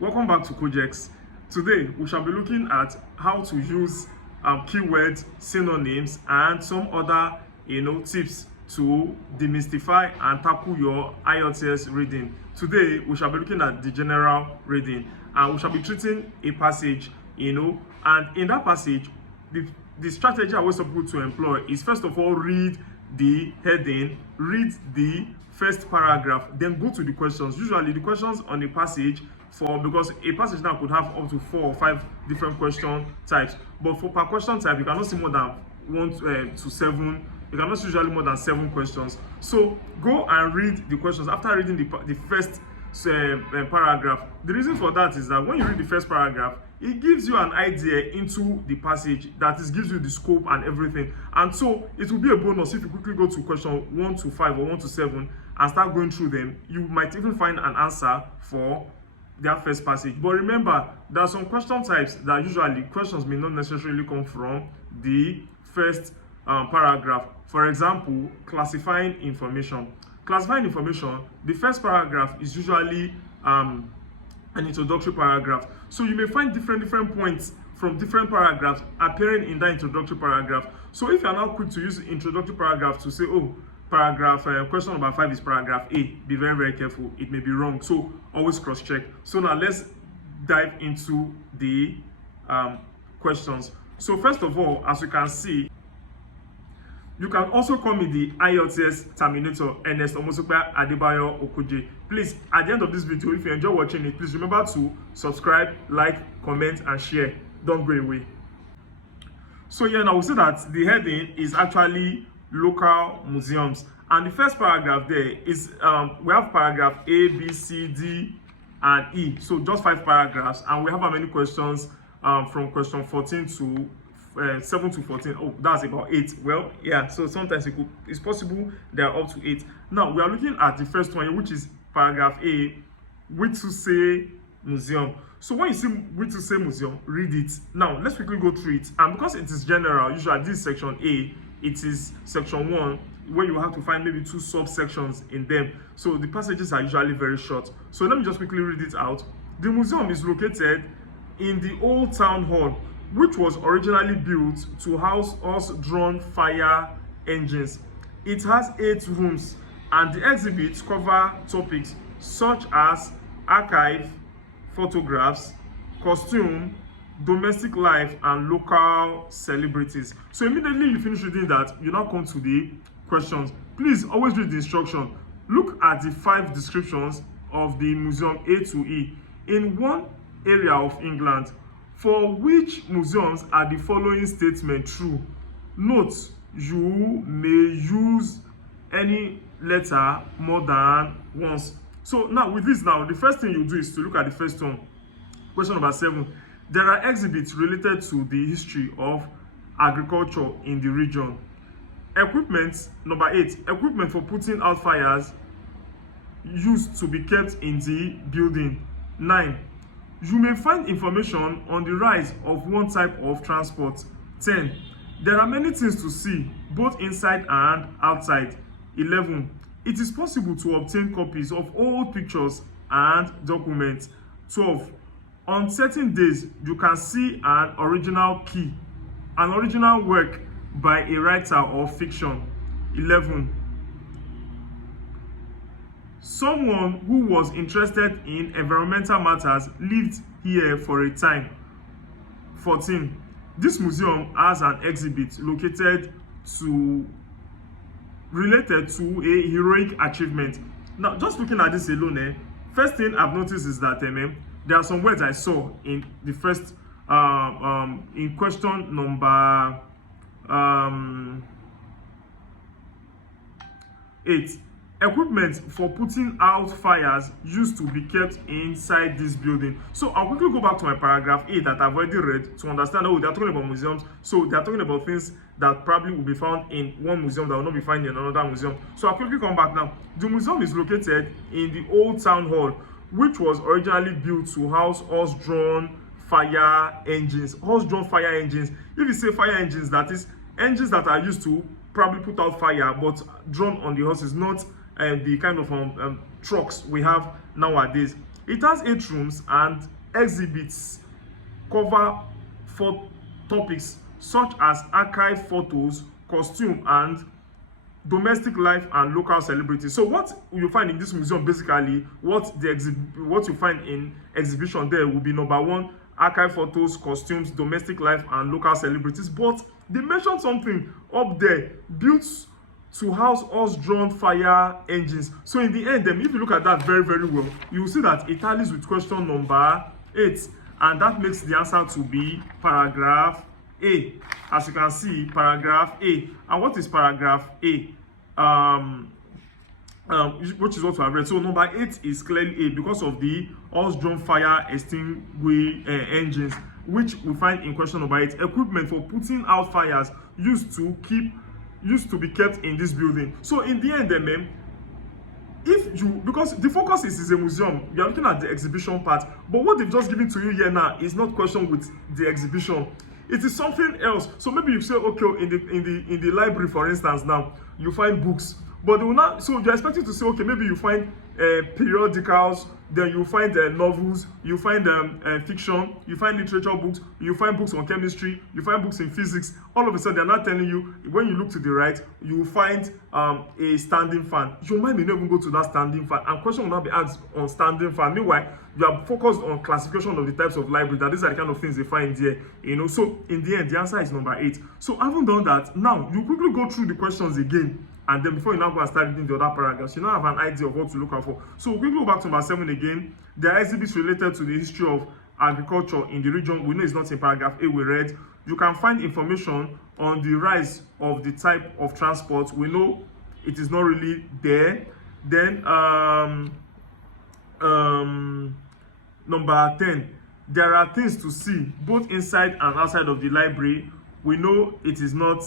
Welcome back to Kojex. Today we shall be looking at how to use keywords, synonyms, and some other tips to demystify and tackle your IELTS reading. Today we shall be looking at the general reading, and we shall be treating a passage, and in that passage, the strategy I want people to employ is, first of all, read the heading, read the first paragraph, then go to the questions. Usually the questions on the passage, because a passage now could have up to 4 or 5 different question types, but for per question type you cannot see more than 1 to 7. You cannot see usually more than 7 questions. So go and read the questions after reading the first paragraph. The reason for that is that when you read the first paragraph, it gives you an idea into the passage, gives you the scope and everything. And so it will be a bonus if you quickly go to question 1 to 5 or 1 to 7 and start going through them. You might even find an answer for their first passage. But remember, there are some question types that usually questions may not necessarily come from the first paragraph. For example, classifying information. Classifying information, the first paragraph is usually an introductory paragraph. So you may find different points from different paragraphs appearing in that introductory paragraph. So if you are now quick to use introductory paragraph to say, oh, paragraph question number 5 is paragraph A, be very careful, it may be wrong, so always cross check. So now let's dive into the questions. So first of all, as you can see, you can also call me the IELTS Terminator, Ernest Omosope Adebayo Okoje. Please, at the end of this video, if you enjoy watching it, please remember to subscribe, like, comment, and share. Don't go away. So yeah, now we see that the heading is actually local museums, and the first paragraph there is we have paragraph A, B, C, D, and E. So just 5 paragraphs, and we have how many questions from question 14 to 7 to 14. Oh, that's about 8. Well, yeah, so sometimes it's possible they are up to 8. Now we are looking at the first one, which is paragraph A, Whittlesey Museum. So when you see Whittlesey Museum, read it. Now let's quickly go through it, and because it is general, usually this is section A, it is section 1, where you have to find maybe 2 subsections in them. So the passages are usually very short. So let me just quickly read it out. The museum is located in the old town hall, which was originally built to house horse-drawn fire engines. It has 8 rooms, and the exhibits cover topics such as archive, photographs, costume, domestic life, and local celebrities. So immediately you finish reading that, you now come to the questions. Please always read the instruction. Look at the 5 descriptions of the museum A to E. In one area of England, for which museums are the following statements true? Note, you may use any letter more than once. So now with this, now the first thing you do is to look at the first one. Question number 7. There are exhibits related to the history of agriculture in the region. Equipment, number 8. Equipment for putting out fires used to be kept in the building. 9. You may find information on the rise of one type of transport. 10. There are many things to see, both inside and outside. 11. It is possible to obtain copies of old pictures and documents. 12. On certain days, you can see an original work by a writer of fiction. 11. Someone who was interested in environmental matters lived here for a time. 14. This museum has an exhibit related to a heroic achievement. Now, just looking at this alone, first thing I've noticed is that there are some words I saw in the first in question number 8. Equipment for putting out fires used to be kept inside this building. So I'll quickly go back to my paragraph 8 that I've already read to understand. Oh, they're talking about museums, so they're talking about things that probably will be found in one museum that will not be found in another museum. So I'll quickly come back now. The museum is located in the old town hall, which was originally built to house horse-drawn fire engines. Horse-drawn fire engines. If you say fire engines, that is engines that are used to probably put out fire, but drawn on the horses, not the kind of trucks we have nowadays. It has 8 rooms, and exhibits cover 4 topics such as archive photos, costume, and domestic life and local celebrities. So what you find in this museum, basically what you find in exhibition there will be number 1, archive photos, costumes, domestic life, and local celebrities. But they mentioned something up there: built to house horse-drawn fire engines. So in the end, if you look at that very, very well, you will see that it tallies with question number 8, and that makes the answer to be paragraph A. As you can see, paragraph A. And what is paragraph A? Which is what we have read. So number 8 is clearly A, because of the horse-drawn fire extinguishing engines, which we find in question number 8. Equipment for putting out fires used to be kept in this building. So in the end, because the focus is a museum, you are looking at the exhibition part, but what they've just given to you here now is not question with the exhibition. It is something else. So maybe you say, okay, in the library, for instance, now you find books, but they will not. So you're expecting to say, okay, maybe you find periodicals, then you find novels, you find fiction, you find literature books, you find books on chemistry, you find books in physics. All of a sudden, they're not telling you, when you look to the right, you will find a standing fan. Your mind may not even go to that standing fan, and question will not be asked on standing fan. Meanwhile, you are focused on classification of the types of library, that these are the kind of things they find there. So in the end, the answer is number 8. So having done that, now you quickly go through the questions again, and then before you now go and start reading the other paragraphs, you now have an idea of what to look out for. So we'll quickly go back to number 7 again. There are exhibits related to the history of agriculture in the region. We know it's not in paragraph A we read. You can find information on the rise of the type of transport. We know it is not really there. Then number 10, there are things to see both inside and outside of the library. We know it is not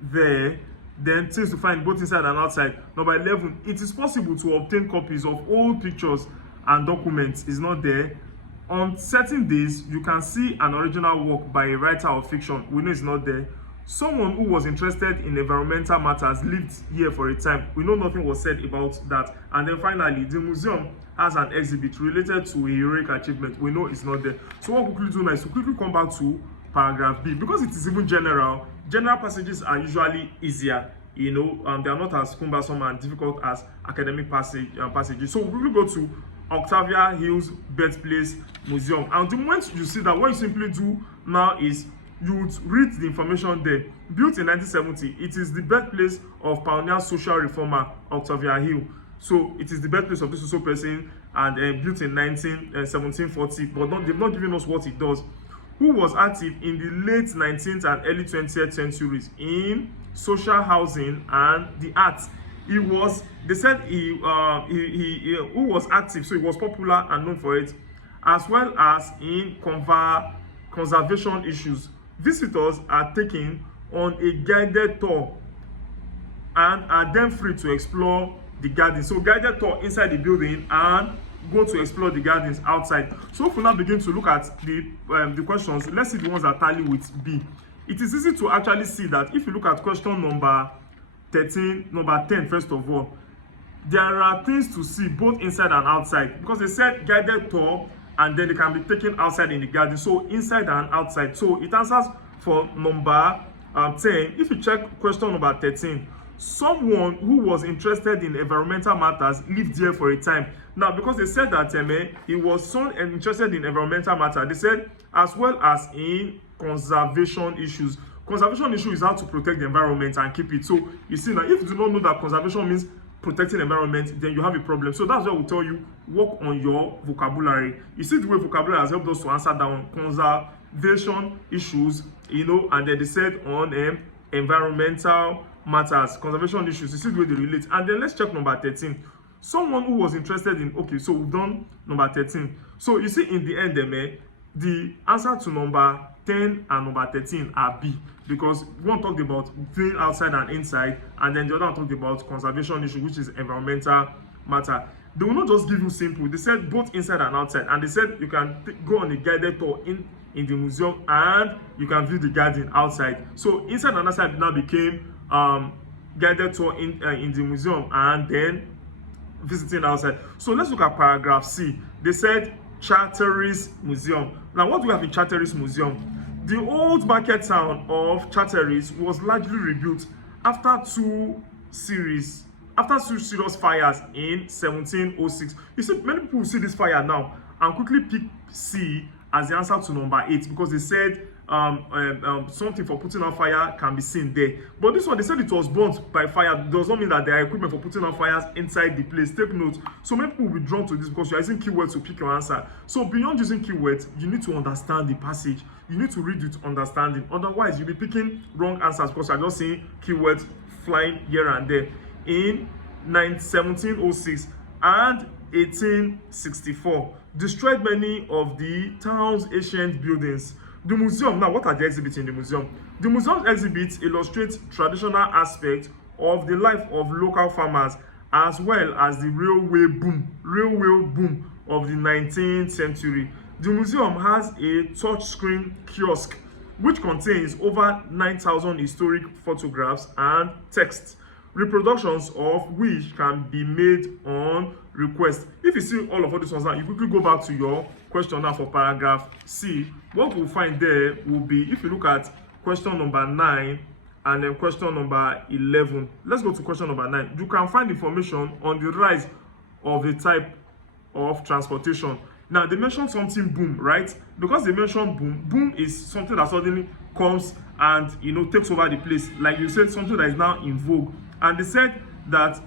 there. Then things to find both inside and outside. Number 11, it is possible to obtain copies of old pictures and documents. Is not there. On certain days, you can see an original work by a writer of fiction. We know it's not there. Someone who was interested in environmental matters lived here for a time. We know nothing was said about that. And then finally, the museum has an exhibit related to a heroic achievement. We know it's not there. So what we quickly do now is to quickly come back to paragraph B, because it is even general. General passages are usually easier. They are not as cumbersome and difficult as academic passages. So we will go to Octavia Hill's Birthplace Museum, and the moment you see that, what you simply do now is you would read the information there. Built in 1970, it is the birthplace of pioneer social reformer Octavia Hill. So it is the birthplace of this social person, and built in 1740, but they've not given us what it does. Who was active in the late 19th and early 20th centuries in social housing and the arts. Who was active, so he was popular and known for it, as well as in conservation issues. Visitors are taken on a guided tour and are then free to explore the garden. So guided tour inside the building and go to explore the gardens outside. So if we now begin to look at the questions, let's see the ones that tally with B. It is easy to actually see that if you look at question number 10 first of all, there are things to see both inside and outside, because they said guided tour and then they can be taken outside in the garden. So inside and outside. So it answers for number 10. If you check question number 13, someone who was interested in environmental matters lived here for a time. Now, because they said that he was so interested in environmental matter, they said as well as in conservation issues. Conservation issue is how to protect the environment and keep it. So you see now, if you do not know that conservation means protecting the environment, then you have a problem. So that's why we tell you, work on your vocabulary. You see the way vocabulary has helped us to answer that one. Conservation issues, and then they said on environmental matters, conservation issues. You see the way they relate. And then let's check number 13. Someone who was interested in, okay, so we've done number 13. So you see in the end, the answer to number 10 and number 13 are B, because one talked about being outside and inside, and then the other one talked about conservation issue, which is environmental matter. They will not just give you simple. They said both inside and outside, and they said you can go on a guided tour in the museum and you can view the garden outside. So inside and outside now became guided tour in the museum, and then visiting outside. So let's look at paragraph C. They said Chatteris Museum. Now, what do we have in Chatteris Museum? The old market town of Chatteris was largely rebuilt after two serious fires in 1706. You see, many people will see this fire now and quickly pick C as the answer to number 8 because they said something for putting out fire can be seen there. But this one, they said it was burnt by fire. It does not mean that there are equipment for putting out fires inside the place. Take note. So many people will be drawn to this because you are using keywords to pick your answer. So beyond using keywords, you need to understand the passage. You need to read with understanding. Otherwise, you'll be picking wrong answers because you are just seeing keywords flying here and there. In 1706 and 1864, destroyed many of the town's ancient buildings. The museum, now what are the exhibits in the museum? The museum's exhibits illustrate traditional aspects of the life of local farmers as well as the railway boom of the 19th century. The museum has a touchscreen kiosk which contains over 9,000 historic photographs and texts, reproductions of which can be made on request. If you see all of these ones now, you quickly go back to your question now for paragraph C. What we'll find there will be, if you look at question number 9 and then question number 11. Let's go to question number 9. You can find information on the rise of the type of transportation. Now, they mentioned something boom, right? Because they mentioned boom, boom is something that suddenly comes and, you know, takes over the place. Like you said, something that is now in vogue. And they said that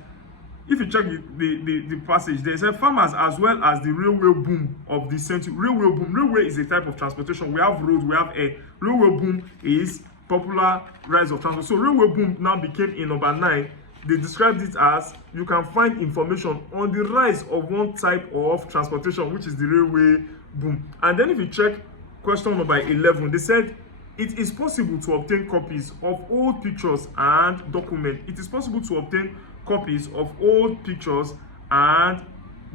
if you check the passage, they said farmers as well as the railway boom of the century. Railway boom, railway is a type of transportation. We have road, we have air. Railway boom is popular rise of transport. So railway boom now became in number 9. They described it as you can find information on the rise of one type of transportation, which is the railway boom. And then if you check question number 11, they said it is possible to obtain copies of old pictures and documents. It is possible to obtain copies of old pictures and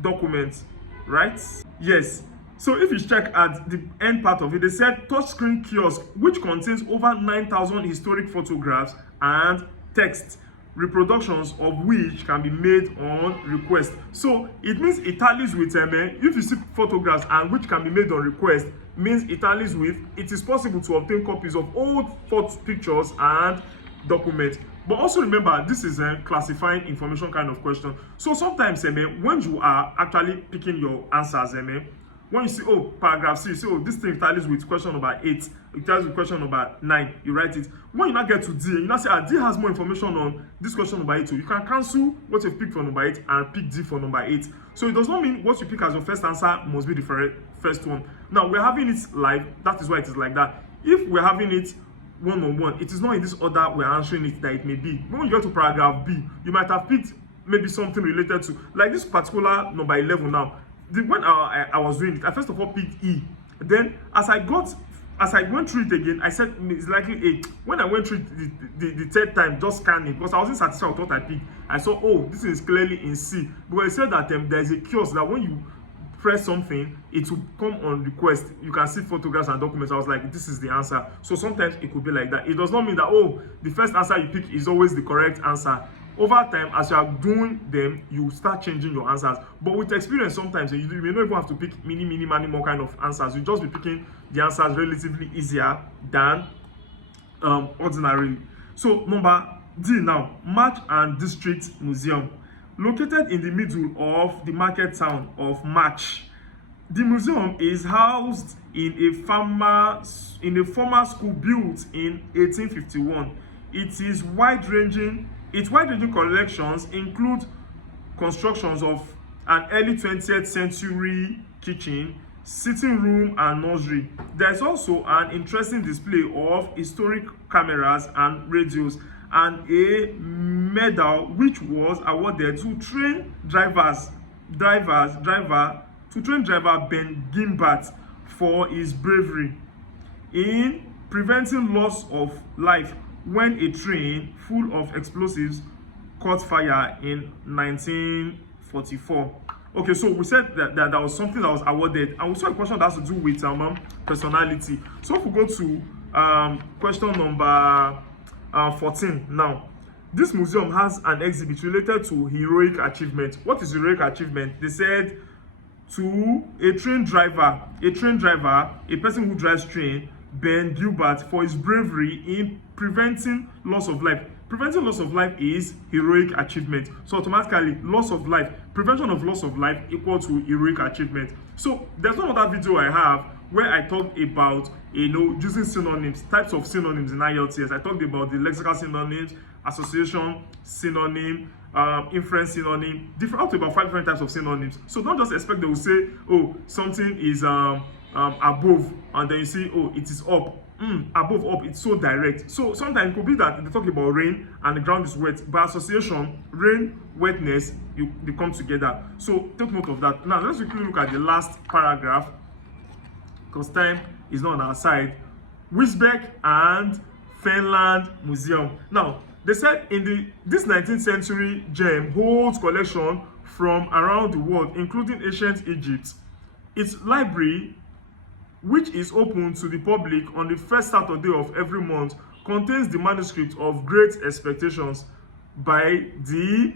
documents, right? Yes. So if you check at the end part of it, they said touchscreen kiosk, which contains over 9,000 historic photographs and text, reproductions of which can be made on request. So it means it tallies with if you see photographs and which can be made on request, means it tallies with it is possible to obtain copies of old pictures and documents. But also remember, this is a classifying information kind of question. So sometimes when you are actually picking your answers, when you see, oh, paragraph C, you say, oh, this thing tallies with question number 8, it tallies with question number 9, you write it. When you now get to D, you now say, D has more information on this question number 8 too. You can cancel what you pick for number 8 and pick D for number 8. So it does not mean what you pick as your first answer must be the first one. Now, we're having it live, that is why it is like that. If we're having it one-on-one, it is not in this order we're answering it that it may be. When you get to paragraph B, you might have picked maybe something related to, like this particular number 11 now. When I was doing it, I first of all picked E. Then as I went through it again, I said it's likely A. When I went through it the third time, just scanning, because I wasn't satisfied with what I picked, I saw, oh, this is clearly in C. But I said that there is a kiosk that when you press something, it will come on request. You can see photographs and documents. I was like, this is the answer. So sometimes it could be like that. It does not mean that, oh, the first answer you pick is always the correct answer. Over time, as you are doing them, you start changing your answers. But with experience, sometimes you may not even have to pick many more kind of answers. You just be picking the answers relatively easier than ordinarily. So number D now, March and District Museum. Located in the middle of the market town of March, the museum is housed in a former school built in 1851. Its wide-ranging collections include constructions of an early 20th century kitchen, sitting room, and nursery. There is also an interesting display of historic cameras and radios, and a medal which was awarded to train driver Ben Gimbert for his bravery in preventing loss of life when a train full of explosives caught fire in 1944. Okay, so we said that was something that was awarded, and we saw a question that has to do with personality. So if we go to question number 14 now, this museum has an exhibit related to heroic achievement. What is heroic achievement? They said to a train driver, a person who drives train, Ben Gilbert, for his bravery in preventing loss of life. Preventing loss of life is heroic achievement. So automatically, loss of life, prevention of loss of life equal to heroic achievement. So there's another video I have where I talked about, using synonyms, types of synonyms in IELTS. I talked about the lexical synonyms, association synonym, inference synonym, up to about 5 different types of synonyms. So don't just expect they will say, oh, something is above, and then you see, oh, it is up. Above, up, it's so direct. So sometimes it could be that they talk about rain and the ground is wet. By association, rain, wetness, they come together. So take note of that. Now let's quickly look at the last paragraph, because time is not on our side. Wisbech and Fenland Museum. Now, they said this 19th century gem holds collection from around the world, including ancient Egypt. Its library, which is open to the public on the first Saturday of every month, contains the manuscript of Great Expectations by the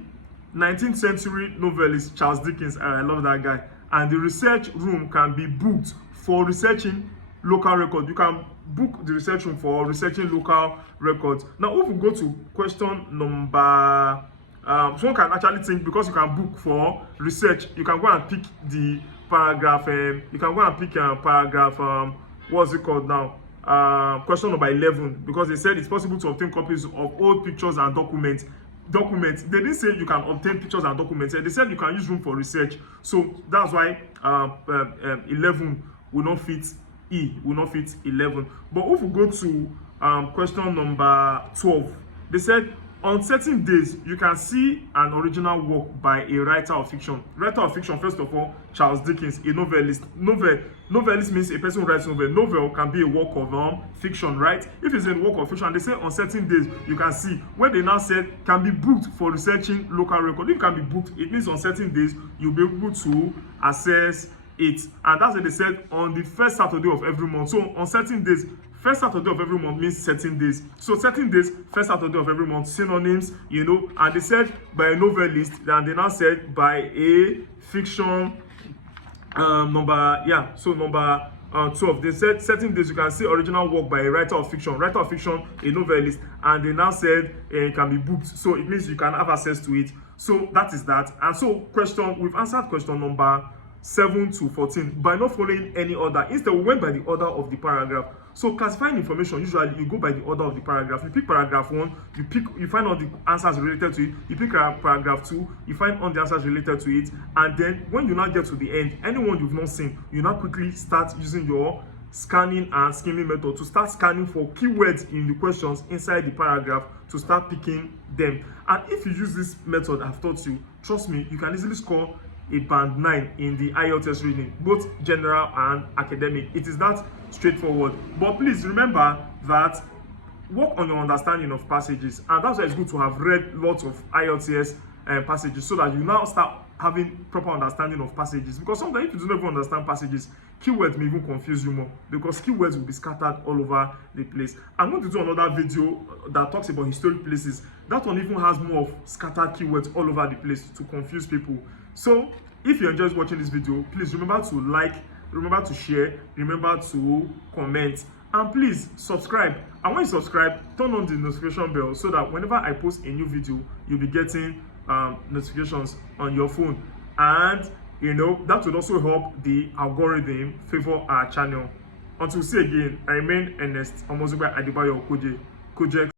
19th century novelist Charles Dickens. I love that guy. And the research room can be booked for researching local records. You can book the research room for researching local records. Now, if we go to question number, someone can actually think, because you can book for research, you can go and pick the paragraph, you can go and pick paragraph, what's it called now? Question number 11, because they said it's possible to obtain copies of old pictures and documents. They didn't say you can obtain pictures and documents. They said you can use room for research. So that's why 11 will not fit E, will not fit 11. But if we go to question number 12, they said on certain days you can see an original work by a writer of fiction. Writer of fiction, first of all, Charles Dickens, a novelist. Novelist means a person who writes novel. Novel can be a work of fiction, right? If it's a work of fiction, and they say on certain days you can see, when they now said can be booked for researching local record. If it can be booked, it means on certain days you'll be able to access it. And that's what they said, on the first Saturday of every month. So on certain days, first Saturday of every month means certain days. So certain days, first Saturday of every month, synonyms, and they said by a novelist, and they now said by a fiction, number 12. They said certain days you can see original work by a writer of fiction, a novelist, and they now said it can be booked. So it means you can have access to it. So that is that. And so we've answered question number 7 to 14 by not following any order. Instead, we went by the order of the paragraph. So classifying information, usually you go by the order of the paragraph. You pick paragraph 1, you find all the answers related to it. You pick paragraph 2, you find all the answers related to it. And then when you now get to the end, anyone you've not seen, you now quickly start using your scanning and skimming method to start scanning for keywords in the questions inside the paragraph to start picking them. And if you use this method I've taught you, trust me, you can easily score a band 9 in the IELTS reading, both general and academic. It is that straightforward. But please remember that work on your understanding of passages, and that's why it's good to have read lots of IELTS passages, so that you now start having proper understanding of passages. Because sometimes if you don't even understand passages, keywords may even confuse you more, because keywords will be scattered all over the place. I'm going to do another video that talks about historic places. That one even has more of scattered keywords all over the place to confuse people. So if you enjoyed watching this video, please remember to like, remember to share, remember to comment, and please subscribe. And when you subscribe, turn on the notification bell so that whenever I post a new video, you'll be getting notifications on your phone. And that will also help the algorithm favor our channel. Until we see again, I remain Ernest Omozuba Adebayo Kojex